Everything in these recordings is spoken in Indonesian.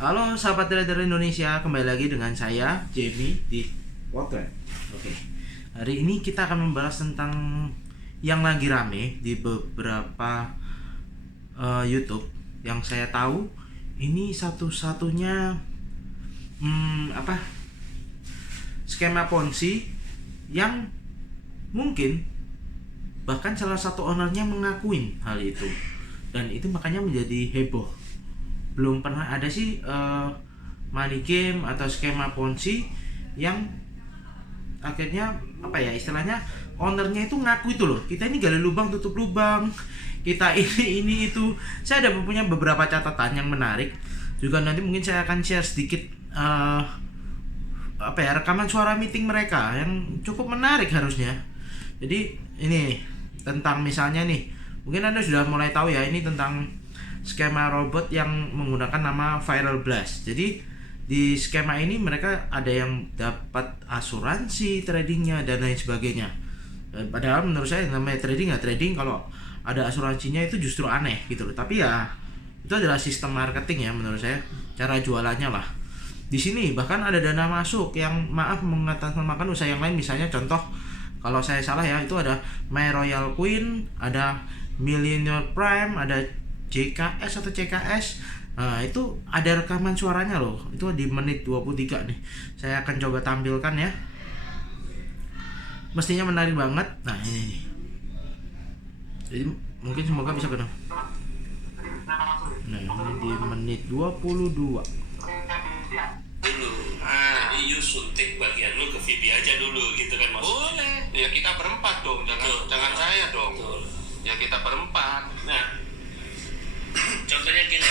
Halo sahabat trader Indonesia, kembali lagi dengan saya Jamie di Potret. Oke. Hari ini kita akan membahas tentang yang lagi rame di beberapa YouTube yang saya tahu ini satu-satunya skema Ponzi yang mungkin bahkan salah satu ownernya mengakuin hal itu, dan itu makanya menjadi heboh. Belum pernah ada sih money game atau skema Ponzi yang akhirnya istilahnya ownernya itu ngaku itu loh, kita ini gali lubang tutup lubang, kita ini itu. Saya ada punya beberapa catatan yang menarik juga, nanti mungkin saya akan share sedikit rekaman suara meeting mereka yang cukup menarik harusnya. Jadi ini tentang misalnya nih, mungkin Anda sudah mulai tahu ya, ini tentang skema robot yang menggunakan nama Viral Blast. Jadi di skema ini mereka ada yang dapat asuransi tradingnya dan lain sebagainya. Padahal menurut saya namanya trading kalau ada asuransinya itu justru aneh gitu loh. Tapi ya itu adalah sistem marketing ya menurut saya, cara jualannya lah. Di sini bahkan ada dana masuk yang mengatasnamakan usaha yang lain, misalnya contoh kalau saya salah ya, itu ada My Royal Queen, ada Millionaire Prime, ada JKS atau CKS. Nah, itu ada rekaman suaranya loh. Itu di menit 23 nih. Saya akan coba tampilkan ya. Mestinya menarik banget. Nah, ini nih. Jadi mungkin semoga bisa benar. Nah, ini di menit 22. Dulu. Jadi you suntik bagian lu ke VB aja dulu gitu kan maksudnya. Boleh. Ya kita berempat dong, jangan saya dong. Betul. Ya kita berempat. Nah, contohnya gini.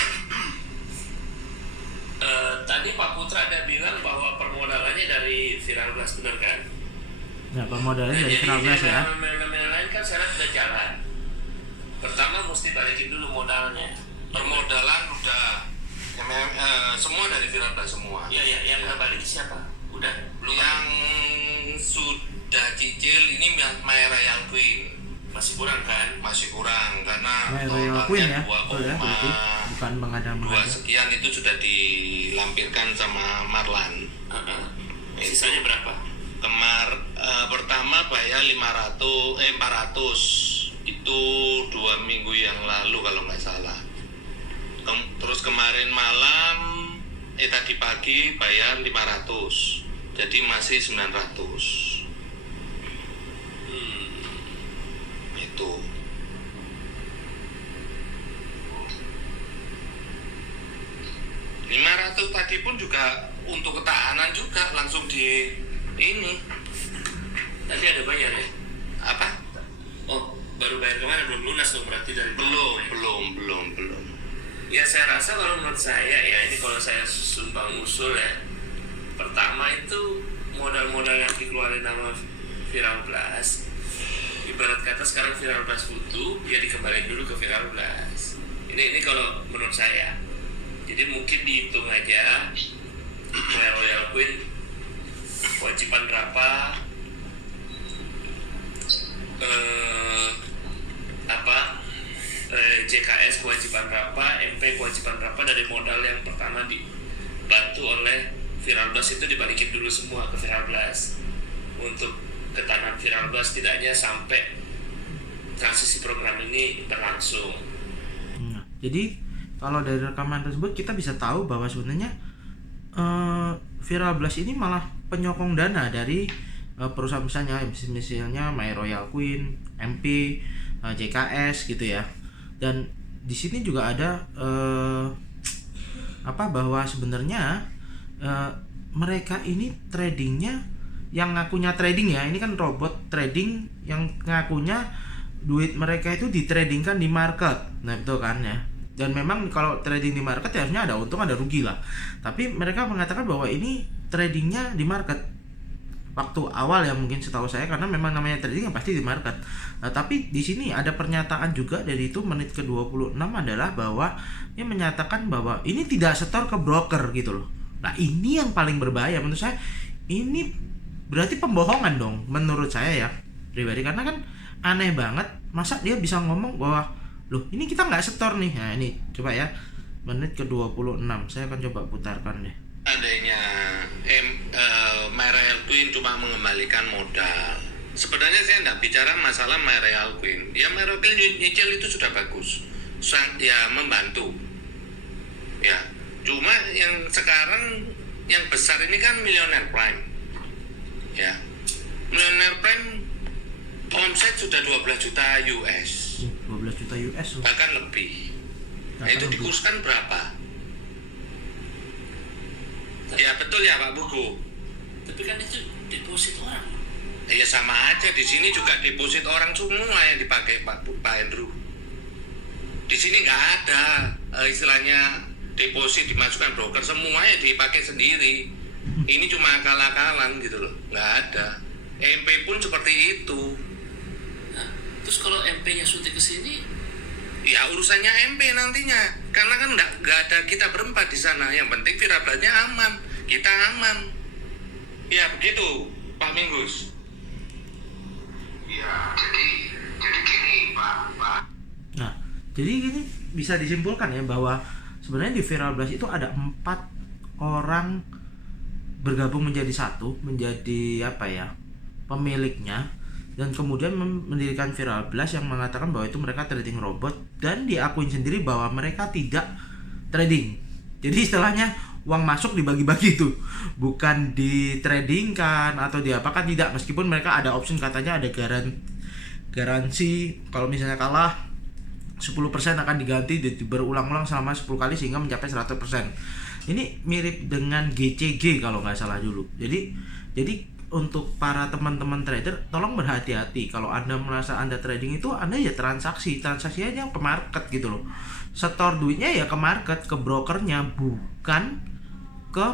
Tadi Pak Putra ada bilang bahwa permodalannya dari Viral Blast, benar kan? Nah, permodalannya dari Viral Blast ya. Yang lain kan sekarang sudah jalan. Pertama mesti balikin dulu modalnya. Permodalan udah semua dari Viral Blast semua. Iya, yang balik siapa? Udah belum? Yang sudah cicil ini My Royal Queen. Masih kurang kan? Masih kurang karena My Royal Queen ya. 2,2 bukan mengada-ngada. sekian itu sudah dilampirkan sama Marlan. Sisanya berapa? Pertama bayar 400 itu 2 minggu yang lalu kalau nggak salah. Terus kemarin malam tadi pagi bayar 500, jadi masih 900. Itu 500 tadi pun juga untuk ketahanan juga langsung di ini. Tadi ada bayar ya? Apa? Oh, baru bayar kemarin, belum lunas dong berarti dari Belum. Ya saya rasa kalau menurut saya ya, ini kalau saya sumbang usul ya, pertama itu modal-modal yang dikeluarin nama Viral Blast, ibarat kata sekarang Viral Blast butuh, ya dikembalikan dulu ke Viral Blast. Ini kalau menurut saya. Jadi mungkin dihitung aja My Royal Queen kewajiban berapa, JKS kewajiban berapa, MP kewajiban berapa, dari modal yang pertama dibantu oleh Viral Blast itu dibalikin dulu semua ke Viral Blast untuk ketahanan Viral Blast tidaknya sampai transisi program ini berlangsung. Nah, jadi kalau dari rekaman tersebut kita bisa tahu bahwa sebenarnya Viral Blast ini malah penyokong dana dari perusahaan misalnya My Royal Queen, MP, JKS gitu ya. Dan di sini juga ada bahwa sebenarnya mereka ini tradingnya, yang ngakunya trading ya, ini kan robot trading yang ngakunya duit mereka itu ditradingkan di market. Nah betul kan ya. Dan memang kalau trading di market ya harusnya ada untung ada rugi lah. Tapi mereka mengatakan bahwa ini tradingnya di market waktu awal ya, mungkin setahu saya, karena memang namanya trading yang pasti di market. Nah, tapi di sini ada pernyataan juga dari itu menit ke-26 adalah bahwa dia menyatakan bahwa ini tidak setor ke broker gitu loh. Nah, ini yang paling berbahaya menurut saya. Ini berarti pembohongan dong menurut saya ya pribadi, karena kan aneh banget masa dia bisa ngomong bahwa loh ini kita nggak setor nih. Nah ini coba ya, menit ke 26. Saya akan coba putarkan deh. Andainya Real Queen cuma mengembalikan modal. Sebenarnya saya tidak bicara masalah Real Queen. Ya Real Queen nyicil itu sudah bagus. Ya membantu. Ya. Cuma yang sekarang yang besar ini kan Millionaire Prime. Ya. Millionaire Prime omset sudah 12 juta US. 12 juta US. Bahkan lebih. Nah, itu dikurskan berapa? Ya betul ya Pak Buku. Tapi kan itu deposit orang. Ya sama aja, di sini juga deposit orang semua yang dipakai Pak Andrew. Di sini nggak ada istilahnya deposit dimasukkan broker, semuanya dipakai sendiri. Ini cuma akal-akalan gitu loh, nggak ada. MP pun seperti itu. Nah, terus kalau MP-nya suntik ke sini, Ya urusannya MP nantinya, karena kan nggak ada kita berempat di sana. Yang penting Virablasnya aman, kita aman. Ya begitu, Pak Minggus. Ya, jadi gini, Pak. Nah, jadi gini bisa disimpulkan ya bahwa sebenarnya di Virablas itu ada 4 orang bergabung menjadi satu, menjadi pemiliknya, dan kemudian mendirikan Virablas yang mengatakan bahwa itu mereka trading robot, dan diakuin sendiri bahwa mereka tidak trading. Jadi istilahnya uang masuk dibagi-bagi itu, bukan ditradingkan atau diapakan, tidak. Meskipun mereka ada option, katanya ada garansi kalau misalnya kalah 10% akan diganti berulang-ulang selama 10 kali sehingga mencapai 100%. Ini mirip dengan GCG kalau nggak salah dulu. Jadi untuk para teman-teman trader, tolong berhati-hati. Kalau Anda merasa Anda trading itu, Anda ya transaksi aja ke market gitu loh. Setor duitnya ya ke market, ke brokernya, bukan ke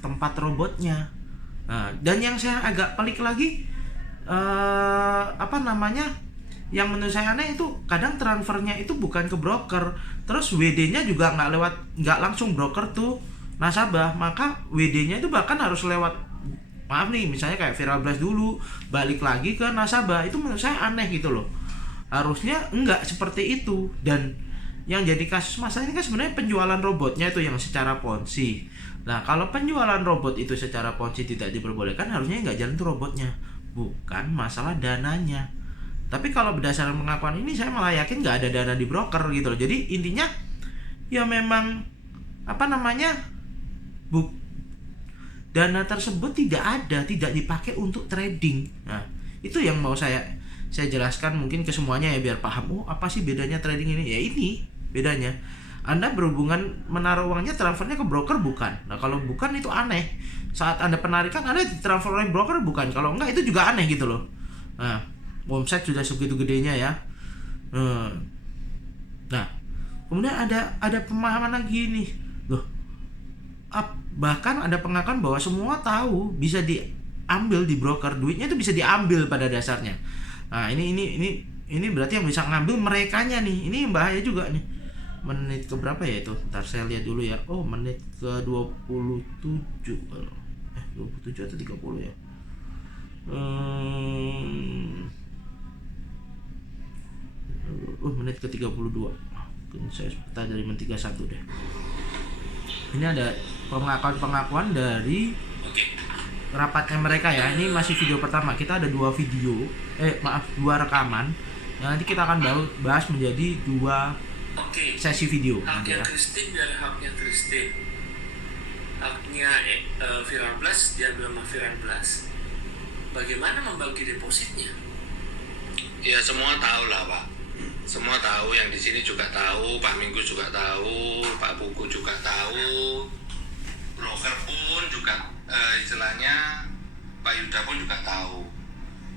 tempat robotnya. Nah, dan yang saya agak pelik lagi, yang menurut saya aneh itu kadang transfernya itu bukan ke broker, terus WD-nya juga nggak langsung broker tuh nasabah, maka WD-nya itu bahkan harus lewat misalnya kayak Virablas dulu balik lagi ke nasabah. Itu menurut saya aneh gitu loh, harusnya enggak seperti itu. Dan yang jadi kasus masalah ini kan sebenarnya penjualan robotnya itu yang secara ponzi. Nah, kalau penjualan robot itu secara ponzi tidak diperbolehkan, harusnya nggak jalan tuh robotnya, bukan masalah dananya. Tapi kalau berdasarkan pengakuan ini, saya malah yakin nggak ada dana di broker gitu loh. Jadi intinya ya memang dana tersebut tidak dipakai untuk trading. Nah, itu yang mau saya jelaskan mungkin ke semuanya ya, biar paham. Oh, apa sih bedanya trading ini? Ya ini bedanya. Anda berhubungan menaruh uangnya, transfernya ke broker bukan. Nah, kalau bukan itu aneh. Saat Anda penarikan, Anda ditransfer oleh broker bukan. Kalau enggak itu juga aneh gitu loh. Nah, omset sudah segitu gedenya ya. Nah, kemudian ada pemahaman lagi nih. Loh, bahkan ada pengakuan bahwa semua tahu bisa diambil di broker, duitnya itu bisa diambil pada dasarnya. Nah, ini berarti yang bisa ngambil merekanya nih. Ini bahaya juga nih. Menit ke berapa ya itu? Ntar saya lihat dulu ya. Oh, menit ke 27. 27 atau 30 ya? Menit ke 32. Saya sebentar dari menit 31 deh. Ini ada pengakuan dari rapatnya mereka ya. Ini masih video pertama. Kita ada 2 rekaman yang nanti kita akan bahas menjadi 2 sesi video. Haknya Christine dan haknya Christine. Haknya Virablas diambil sama Virablas. Bagaimana membagi depositnya? Ya semua tahu lah Pak. Semua tahu, yang di sini juga tahu, Pak Minggu juga tahu, Pak Buku juga tahu, broker pun juga istilahnya Pak Yuda pun juga tahu.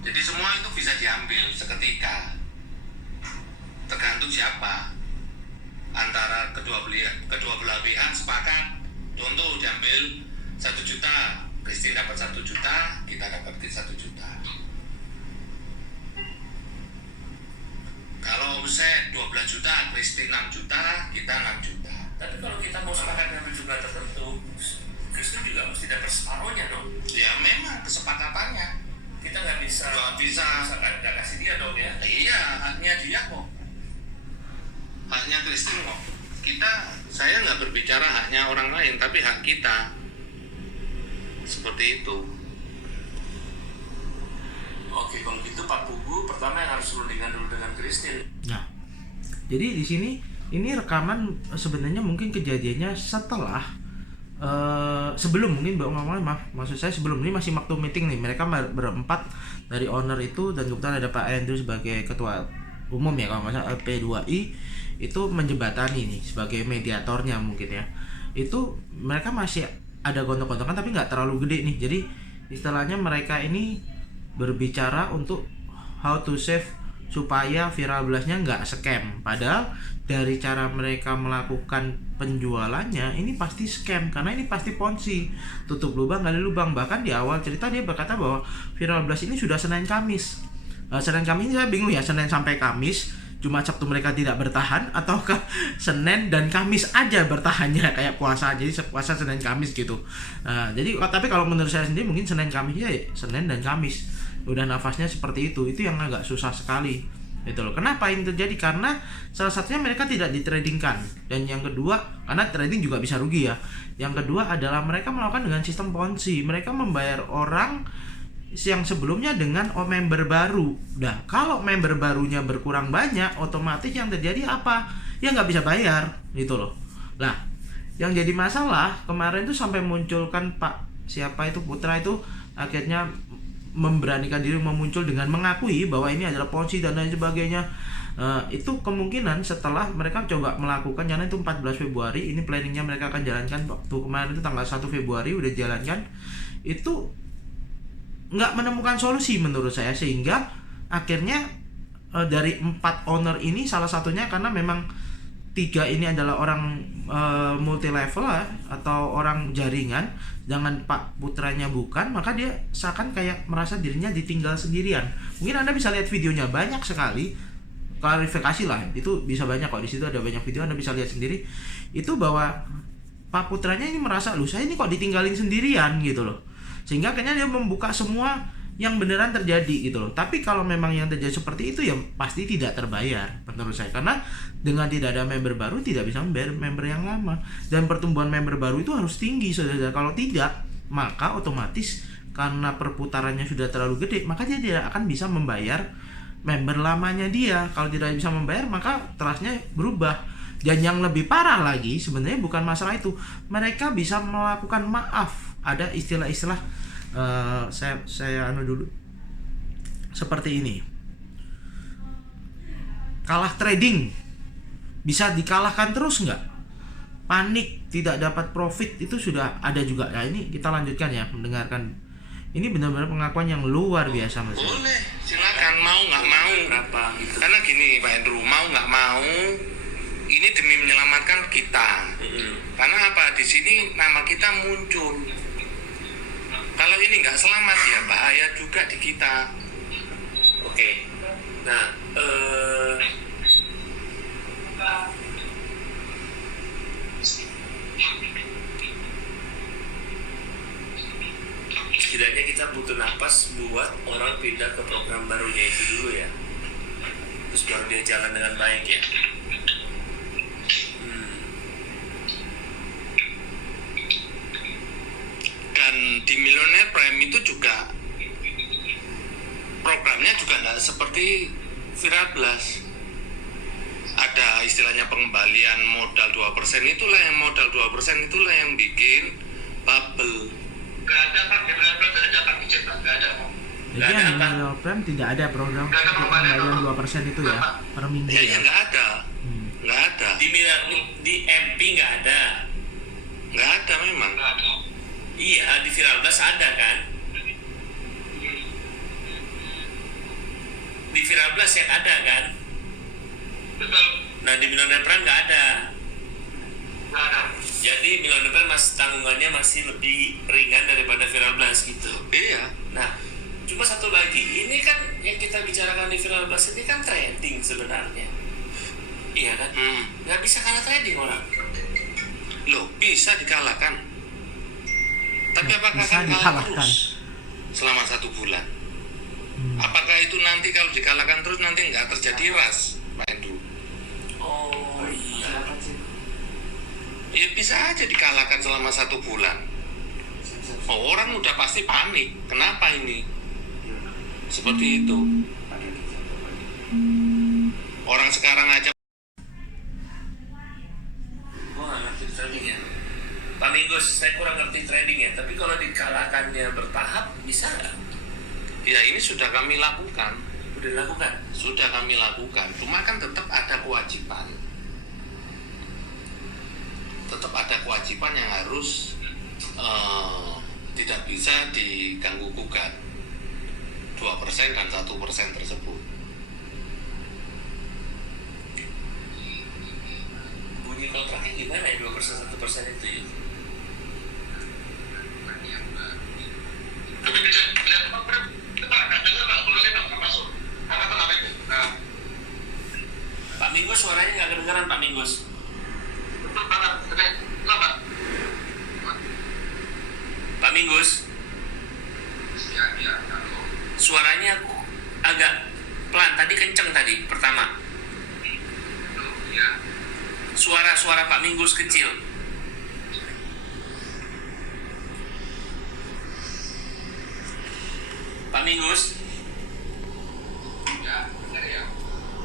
Jadi semua itu bisa diambil seketika. Tergantung siapa. Antara kedua belah pihak sepakat, contoh diambil 1 juta, Christine dapat 1 juta, kita dapat 1 juta. Kalau omset 12 juta, Christine 6 juta, kita 6 juta. Tapi kalau kita mau sepakat ngambil jumlah tertentu, Christine juga mesti dapat separuhnya dong. Ya memang kesepakatannya. Kita nggak bisa nggak kasih dia dong ya. Iya, haknya dia kok. Haknya Christine kok. Kita Saya nggak berbicara haknya orang lain, tapi hak kita. Seperti itu. Oke, kalau gitu Pak Pugu pertama yang harus rundingan dulu dengan Christine. Nah, jadi di sini ini rekaman sebenarnya mungkin kejadiannya setelah sebelum mungkin maksud saya sebelum ini masih waktu meeting nih, mereka berempat dari owner itu, dan kebetulan ada Pak Andrew sebagai ketua umum ya kalau nggak salah P2I itu menjembatani nih sebagai mediatornya mungkin ya. Itu mereka masih ada gontok-gontokan tapi nggak terlalu gede nih. Jadi istilahnya mereka ini berbicara untuk how to save supaya Viral Blast-nya nggak scam. Padahal dari cara mereka melakukan penjualannya ini pasti scam, karena ini pasti ponzi, tutup lubang gali lubang. Bahkan di awal cerita dia berkata bahwa Viral Blast ini sudah Senin Kamis. Senin Kamis saya bingung ya, Senin sampai Kamis, cuma Sabtu mereka tidak bertahan ataukah Senin dan Kamis aja bertahannya kayak puasa, jadi puasa Senin Kamis gitu. Jadi tapi kalau menurut saya sendiri mungkin Senin Kamis ya Senin dan Kamis udah nafasnya seperti itu yang agak susah sekali gitu loh. Kenapa ini terjadi? Karena salah satunya mereka tidak ditradingkan, dan yang kedua karena trading juga bisa rugi ya. Yang kedua adalah mereka melakukan dengan sistem ponzi, mereka membayar orang yang sebelumnya dengan member baru. Nah, kalau member barunya berkurang banyak, otomatis yang terjadi apa? Ya nggak bisa bayar, gitu loh. Nah, yang jadi masalah kemarin tuh sampai munculkan Pak siapa itu Putra itu akhirnya memberanikan diri memuncul dengan mengakui bahwa ini adalah ponzi dan lain sebagainya. Itu kemungkinan setelah mereka coba melakukan, karena itu 14 Februari ini planningnya mereka akan jalankan. Waktu kemarin itu tanggal 1 Februari udah jalankan, itu nggak menemukan solusi menurut saya, sehingga akhirnya dari 4 owner ini salah satunya karena memang 3 ini adalah orang multi level lah, atau orang jaringan, jangan Pak Putranya bukan, maka dia seakan kayak merasa dirinya ditinggal sendirian. Mungkin Anda bisa lihat videonya, banyak sekali klarifikasi lah, itu bisa banyak kok, di situ ada banyak video Anda bisa lihat sendiri. Itu bahwa Pak Putranya ini merasa, loh saya ini kok ditinggalin sendirian gitu loh. Sehingga akhirnya dia membuka semua yang beneran terjadi gitu loh. Tapi kalau memang yang terjadi seperti itu ya pasti tidak terbayar menurut saya, karena dengan tidak ada member baru tidak bisa membayar member yang lama, dan pertumbuhan member baru itu harus tinggi saudara. Kalau tidak, maka otomatis karena perputarannya sudah terlalu gede, maka dia tidak akan bisa membayar member lamanya dia. Kalau tidak bisa membayar, maka trustnya berubah. Dan yang lebih parah lagi sebenarnya bukan masalah itu, mereka bisa melakukan maaf. Ada istilah-istilah saya dulu seperti ini, kalah trading, bisa dikalahkan terus nggak? Panik, tidak dapat profit, itu sudah ada juga. Nah ini kita lanjutkan ya, mendengarkan. Ini benar-benar pengakuan yang luar biasa mas. Boleh, silakan, mau nggak mau. Berapa gitu. Karena gini Pak Andrew, mau nggak mau, ini demi menyelamatkan kita. Karena apa? Di sini nama kita muncul. Kalau ini nggak selamat ya bahaya juga di kita. Oke. Nah, setidaknya kita butuh napas buat orang pindah ke program barunya itu dulu ya. Terus baru dia jalan dengan baik ya. Dan di Millionaire Prime itu juga programnya juga nggak seperti Viral Blast. Ada istilahnya pengembalian modal 2%, itulah yang modal 2% itulah yang bikin bubble. Nggak ada Pak, di Viral Blast nggak ada Pak, nggak ada Pak. Jadi yang di Millionaire Prime tidak ada program pengembalian 2% itu ya per minggu ya? Nggak ada. Nggak ada. Di MP nggak ada. Nggak ada memang. Iya, di Viral Blast ada kan? Di Viral Blast yang ada kan? Betul. Nah di Millionaire Prime nggak ada. Nggak ada. Jadi Millionaire Prime tanggungannya masih lebih ringan daripada Viral Blast gitu. Iya. Nah, cuma satu lagi, ini kan yang kita bicarakan di Viral Blast ini kan trading sebenarnya. Iya kan? Nggak bisa kalah trading orang. Loh, bisa dikalahkan. Tapi apakah bisa akan kalah terus selama 1 bulan? Apakah itu nanti kalau dikalahkan terus nanti nggak terjadi ras, Pak Andrew? Oh iya. Ya bisa aja dikalahkan selama 1 bulan. Orang udah pasti panik. Kenapa ini? Seperti itu. Orang sekarang aja. Gua nggak ngerti trading ya. Pak Minggus, saya kurang ngerti trading ya. Tapi kalau dikalahkannya bertahap, bisa nggak? Ya ini sudah kami lakukan. Udah dilakukan? Sudah kami lakukan. Cuma kan tetap ada kewajiban. Tetap ada kewajiban yang harus tidak bisa diganggu gugat. 2% dan 1% tersebut. Bunyi kontraknya gimana ya 2% 1% itu ya? Pak Minggus suaranya nggak kedengeran Pak Minggus. Pak Minggus, suaranya agak pelan. Tadi kenceng tadi pertama. Suara Pak Minggus kecil. Pak Minggus.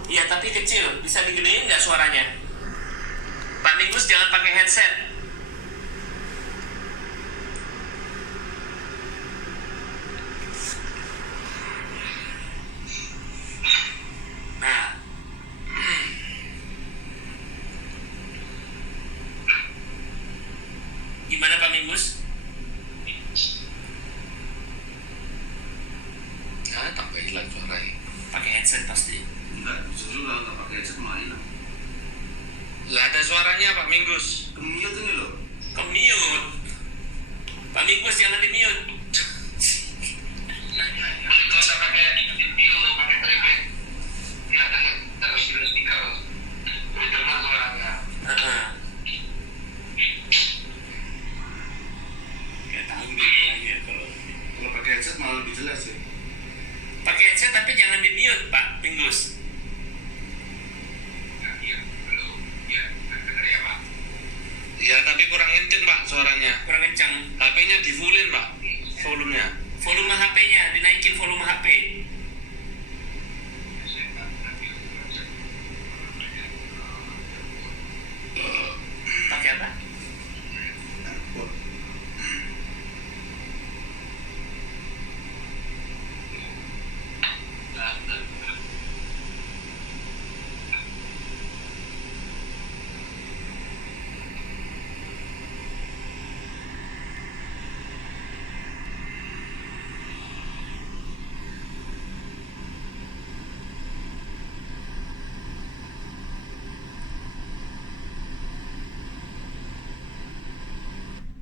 Iya tapi kecil. Bisa digedein nggak suaranya? Pak Minggus jangan pakai headset. Nah. Gimana Pak Minggus? Tambahin lagi suaranya. Pakai headset pasti. Enggak, justru kalau nggak pakai headset malah enak. Lah ada suaranya Pak Minggus. Kemute ini loh. Ke-mute. Pak Minggus jangan di-mute. Kalau saya pakai video, pakai tripod, kelihatan terus di speaker. Itu mah suaranya. Gak tahu gitu lagi ya Kalau pakai headset malah lebih jelas ya. pakai headset tapi jangan di-mute Pak Minggus. Ya tapi kurang kenceng Pak suaranya. Kurang kencang. HP-nya di fullin Pak, volumenya. Volume HP-nya dinaikin volume HP. Pakai apa?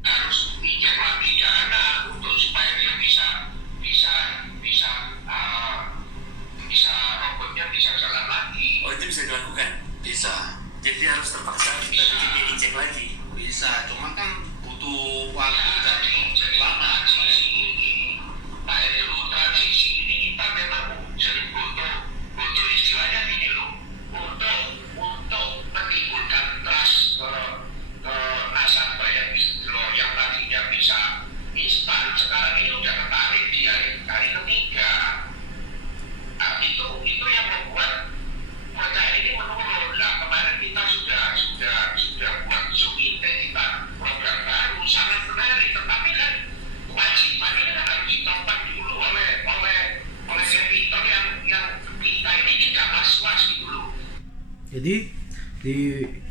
Harus pinjam lagi dana untuk supaya dia bisa robotnya bisa jalan lagi. Oh itu bisa dilakukan. Bisa, Jadi harus terpaksa kita bikin dia dicek lagi. bisa. Cuma kan butuh waktu dan lama. Nah itu transisi ini kita memang jadi butuh istilahnya gini loh, untuk menimbulkan trust ke nasabah yang tadinya bisa instan, sekarang ini udah ketarik di hari ketiga. Nah, itu yang membuat percaya ini menurun. Nah, kemarin kita sudah buat Zoom intake, kita program baru sangat menarik, tetapi kan kewajiban ini kan harus ditopang dulu oleh kreditor yang kita ini tidak was-was gitu loh. Jadi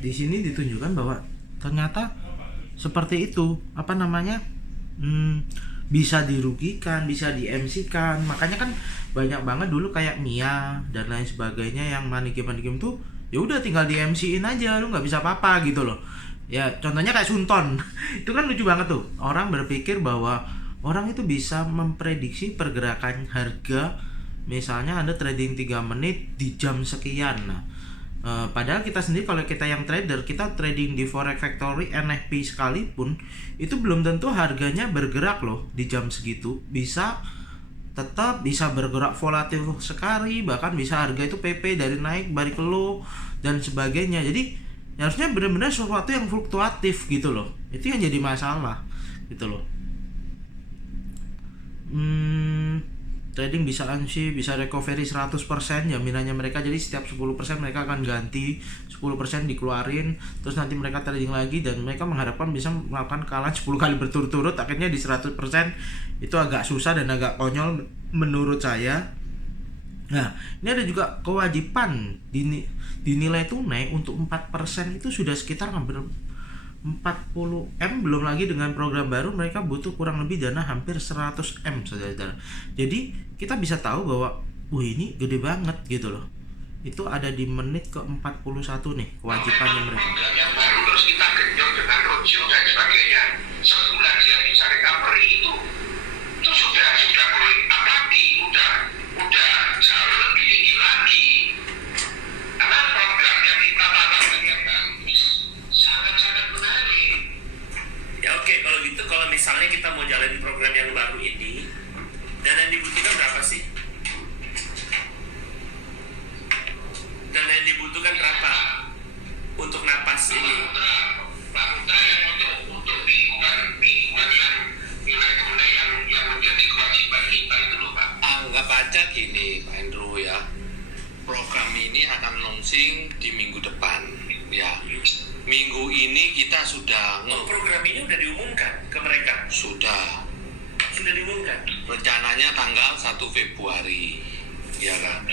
di sini ditunjukkan bahwa ternyata seperti itu, apa namanya, bisa dirugikan, bisa di-MC-kan. Makanya kan banyak banget dulu kayak Mia dan lain sebagainya yang money game tuh ya udah tinggal di MC-in aja, lu nggak bisa apa-apa gitu loh. Ya contohnya kayak Sunton itu kan lucu banget tuh, orang berpikir bahwa orang itu bisa memprediksi pergerakan harga. Misalnya Anda trading 3 menit di jam sekian. Nah, padahal kita sendiri kalau kita yang trader, kita trading di Forex Factory NFP sekalipun itu belum tentu harganya bergerak loh di jam segitu. Tetap bisa bergerak volatil sekali, bahkan bisa harga itu PP dari naik balik ke low dan sebagainya. Jadi harusnya benar-benar sesuatu yang fluktuatif gitu loh. Itu yang jadi masalah gitu loh. Trading bisa recovery 100% jaminannya mereka. Jadi setiap 10% mereka akan ganti, 10% dikeluarin, terus nanti mereka trading lagi, dan mereka mengharapkan bisa melakukan kesalahan 10 kali berturut-turut. Akhirnya di 100% itu agak susah dan agak konyol menurut saya. Nah, ini ada juga kewajiban dinilai tunai untuk 4% itu sudah sekitar hampir 40M, belum lagi dengan program baru mereka butuh kurang lebih dana hampir 100M, saudara-saudara. Jadi kita bisa tahu bahwa ini gede banget gitu loh. Itu ada di menit ke-41 nih kewajibannya mereka. Yang baru terus kita genjot dengan roadshow dan sebagainya. Sebulan dia bisa recovery itu sudah growing up lagi, udah jauh lebih tinggi lagi. Karena program yang kita lakukan yang bagus sangat-sangat menarik. Ya oke, kalau gitu kalau misalnya kita mau jalanin program yang baru ini, dana yang dibutuhkan berapa sih? Dana yang dibutuhkan berapa untuk napas ini? Valuta yang untuk lingkungan yang nilai tunai yang menjadi kewajiban kita itu loh Pak. Anggap aja gini Pak Andrew ya, program ini akan launching di minggu depan ya. Minggu ini kita sudah Program ini udah diumumkan ke mereka? sudah Diumumkan? rencananya tanggal 1 Februari ya kan.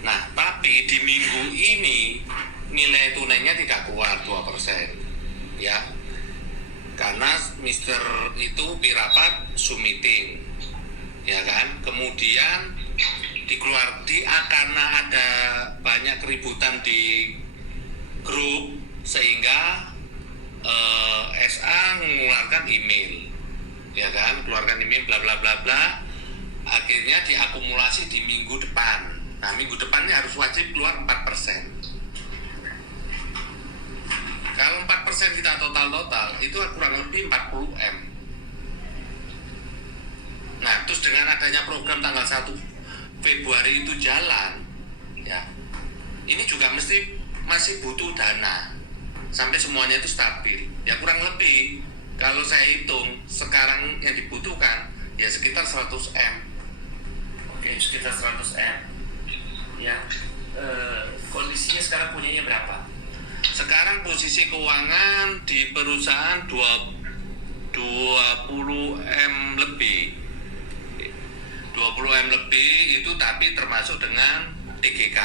Nah tapi di minggu ini nilai tunainya tidak keluar 2% ya, karena Mister itu pirapat Zoom meeting ya kan. Kemudian karena ada banyak keributan di grup sehingga SA mengeluarkan email ya kan, keluarkan email bla bla bla bla, akhirnya diakumulasi di minggu depan. Nah minggu depannya harus wajib keluar 4%. Kalau 4% kita total itu kurang lebih 40M. Nah terus dengan adanya program tanggal 1 Februari itu jalan ya, ini juga masih butuh dana sampai semuanya itu stabil ya. Kurang lebih kalau saya hitung sekarang yang dibutuhkan ya sekitar 100M. Oke, sekitar 100M ya. Kondisinya sekarang punyanya berapa? Sekarang posisi keuangan di perusahaan 20M lebih. 20M lebih itu tapi termasuk dengan TGK,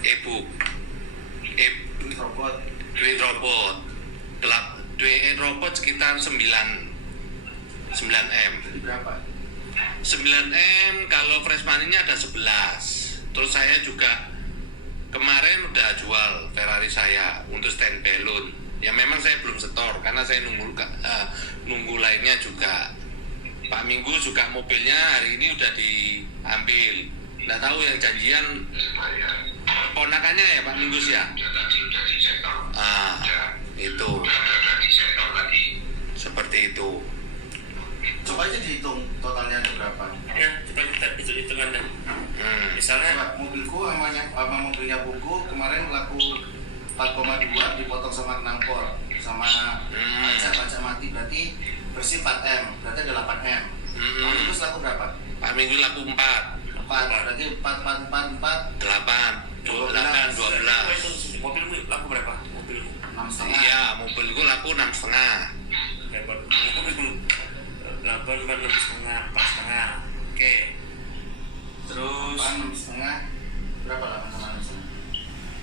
e-book, duit robot, duit robot sekitar 9M. Berapa? 9M kalau fresh money-nya ada 11. Terus saya juga kemarin udah jual Ferrari saya untuk stand balloon. Ya memang saya belum setor karena saya nunggu lainnya juga. Pak Minggu juga mobilnya hari ini udah diambil. Nggak tahu yang janjian ponakannya ya Pak Minggu ya. Itu seperti itu. Coba aja dihitung totalnya ada berapa. Ya, coba kita hitung Anda. Misalnya Coba mobilku sama mobilnya buku kemarin laku 4,2 dipotong sama knampor sama pajak mati, berarti bersih 4M, berarti ada 8M. Pak Minggu laku berapa? Pak Minggu laku 4. 4, berarti 4, 12. mobilmu laku berapa? Mobilmu 6,5. Iya, mobilku laku 6,5. mobilmu 8, 6,5, 4,5. Oke. Terus 6,5. Berapa 8 sama 6,5?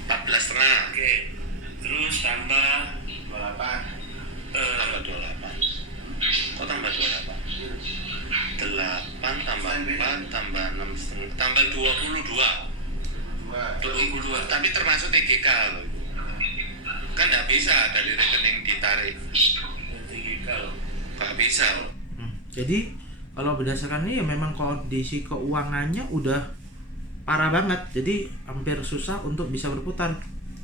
14,5. Oke. Terus tambah 28. Tambah 28. Kok tambah 28? 8 tambah 4 tambah 6,5 tambah 22. 22. Tapi termasuk TGK loh. Kan nggak bisa dari rekening ditarik. TGK loh. Nggak bisa loh. Jadi kalau berdasarkan ini ya memang kondisi keuangannya udah parah banget. Jadi hampir susah untuk bisa berputar.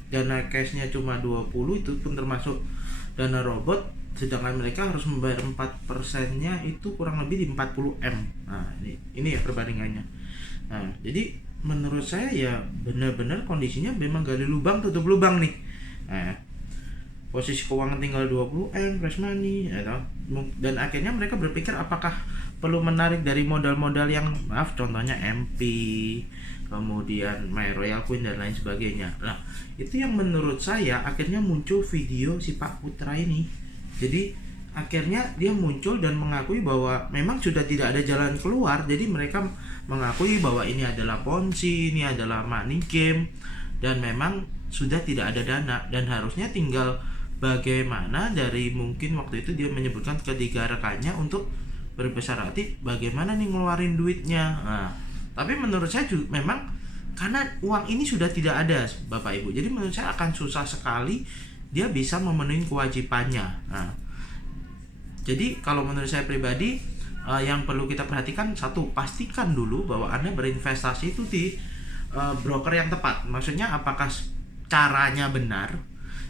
Dana cashnya cuma 20, itu pun termasuk dana robot, sedangkan mereka harus membayar 4%-nya itu kurang lebih di 40M. Nah ini ya perbandingannya. Nah jadi menurut saya ya benar-benar kondisinya memang gali lubang tutup lubang nih. Nah, posisi keuangan tinggal 20M fresh money ya toh. Dan akhirnya mereka berpikir apakah perlu menarik dari modal-modal yang contohnya MP, kemudian My Royal Queen dan lain sebagainya. Nah, itu yang menurut saya akhirnya muncul video si Pak Putra ini. Jadi akhirnya dia muncul dan mengakui bahwa memang sudah tidak ada jalan keluar. Jadi mereka mengakui bahwa ini adalah ponzi, ini adalah money game, dan memang sudah tidak ada dana. Dan harusnya tinggal bagaimana dari mungkin waktu itu dia menyebutkan ketiga rekannya untuk berbesar hati bagaimana nih ngeluarin duitnya. Nah, tapi menurut saya juga memang karena uang ini sudah tidak ada Bapak Ibu, jadi menurut saya akan susah sekali dia bisa memenuhi kewajibannya. Nah, jadi kalau menurut saya pribadi yang perlu kita perhatikan, satu, pastikan dulu bahwa Anda berinvestasi itu di broker yang tepat. Maksudnya apakah caranya benar.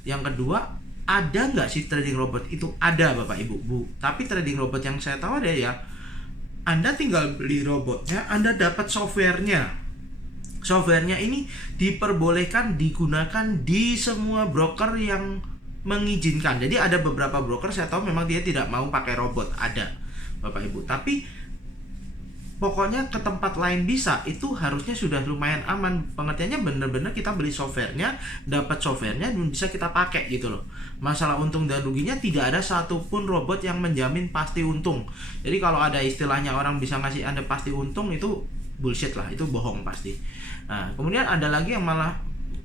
Yang kedua, ada nggak sih trading robot itu? Ada Bapak Ibu, Bu. Tapi trading robot yang saya tahu ada ya, Anda tinggal beli robotnya, Anda dapat softwarenya. Softwarenya ini diperbolehkan digunakan di semua broker yang mengizinkan. Jadi ada beberapa broker saya tahu memang dia tidak mau pakai robot, ada Bapak Ibu. Tapi pokoknya ke tempat lain bisa, itu harusnya sudah lumayan aman. Pengertiannya benar-benar kita beli softwarenya, dapat softwarenya dan bisa kita pakai gitu loh. Masalah untung dan ruginya tidak ada satupun robot yang menjamin pasti untung. Jadi kalau ada istilahnya orang bisa ngasih Anda pasti untung, itu bullshit lah, itu bohong pasti. Nah, kemudian ada lagi yang malah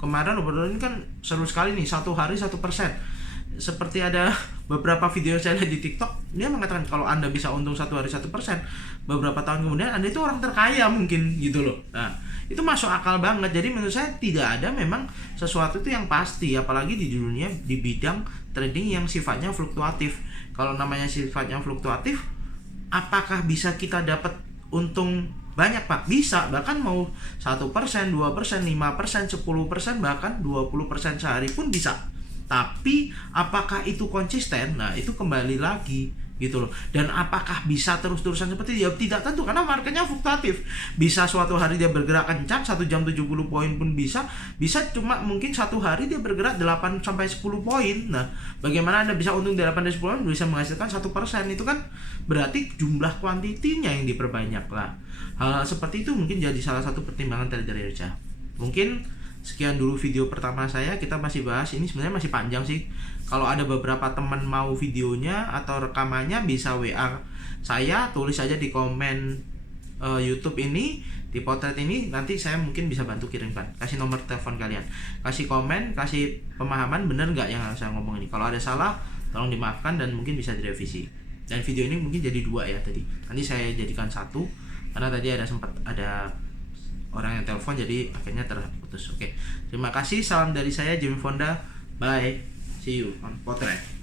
kemarin robot ini kan seru sekali nih, 1 hari 1%. Seperti ada beberapa video saya lihat di TikTok, dia mengatakan kalau Anda bisa untung 1 hari 1%, beberapa tahun kemudian Anda itu orang terkaya mungkin gitu loh. Nah, itu masuk akal banget. Jadi menurut saya tidak ada memang sesuatu itu yang pasti, apalagi di dunia di bidang trading yang sifatnya fluktuatif. Kalau namanya sifatnya fluktuatif, apakah bisa kita dapat untung banyak Pak? Bisa, bahkan mau 1%, 2%, 5%, 10%, bahkan 20% sehari pun bisa. Tapi apakah itu konsisten? Nah, itu kembali lagi gitu loh. Dan apakah bisa terus-terusan seperti itu? Ya tidak tentu, karena marketnya fluktuatif. Bisa suatu hari dia bergerak kencang 1 jam 70 poin pun bisa. Bisa cuma mungkin satu hari dia bergerak 8 sampai 10 poin. Nah, bagaimana Anda bisa untung 8 dari 10 poin bisa menghasilkan 1%? Itu kan berarti jumlah kuantitinya yang diperbanyak lah. Hal seperti itu mungkin jadi salah satu pertimbangan trader Irja. Mungkin sekian dulu video pertama saya. Kita masih bahas ini, sebenarnya masih panjang sih. Kalau ada beberapa teman mau videonya atau rekamannya bisa WA saya, tulis aja di komen YouTube ini, di potret ini, nanti saya mungkin bisa bantu kirimkan. Kasih nomor telepon kalian, kasih komen, kasih pemahaman bener nggak yang saya ngomong ini. Kalau ada salah tolong dimaafkan dan mungkin bisa direvisi. Dan video ini mungkin jadi 2 ya tadi. Nanti saya jadikan 1 karena tadi sempat ada orang yang telepon jadi akhirnya terputus. Oke. Terima kasih, salam dari saya Jimmy Fonda. Bye. See you on Potret.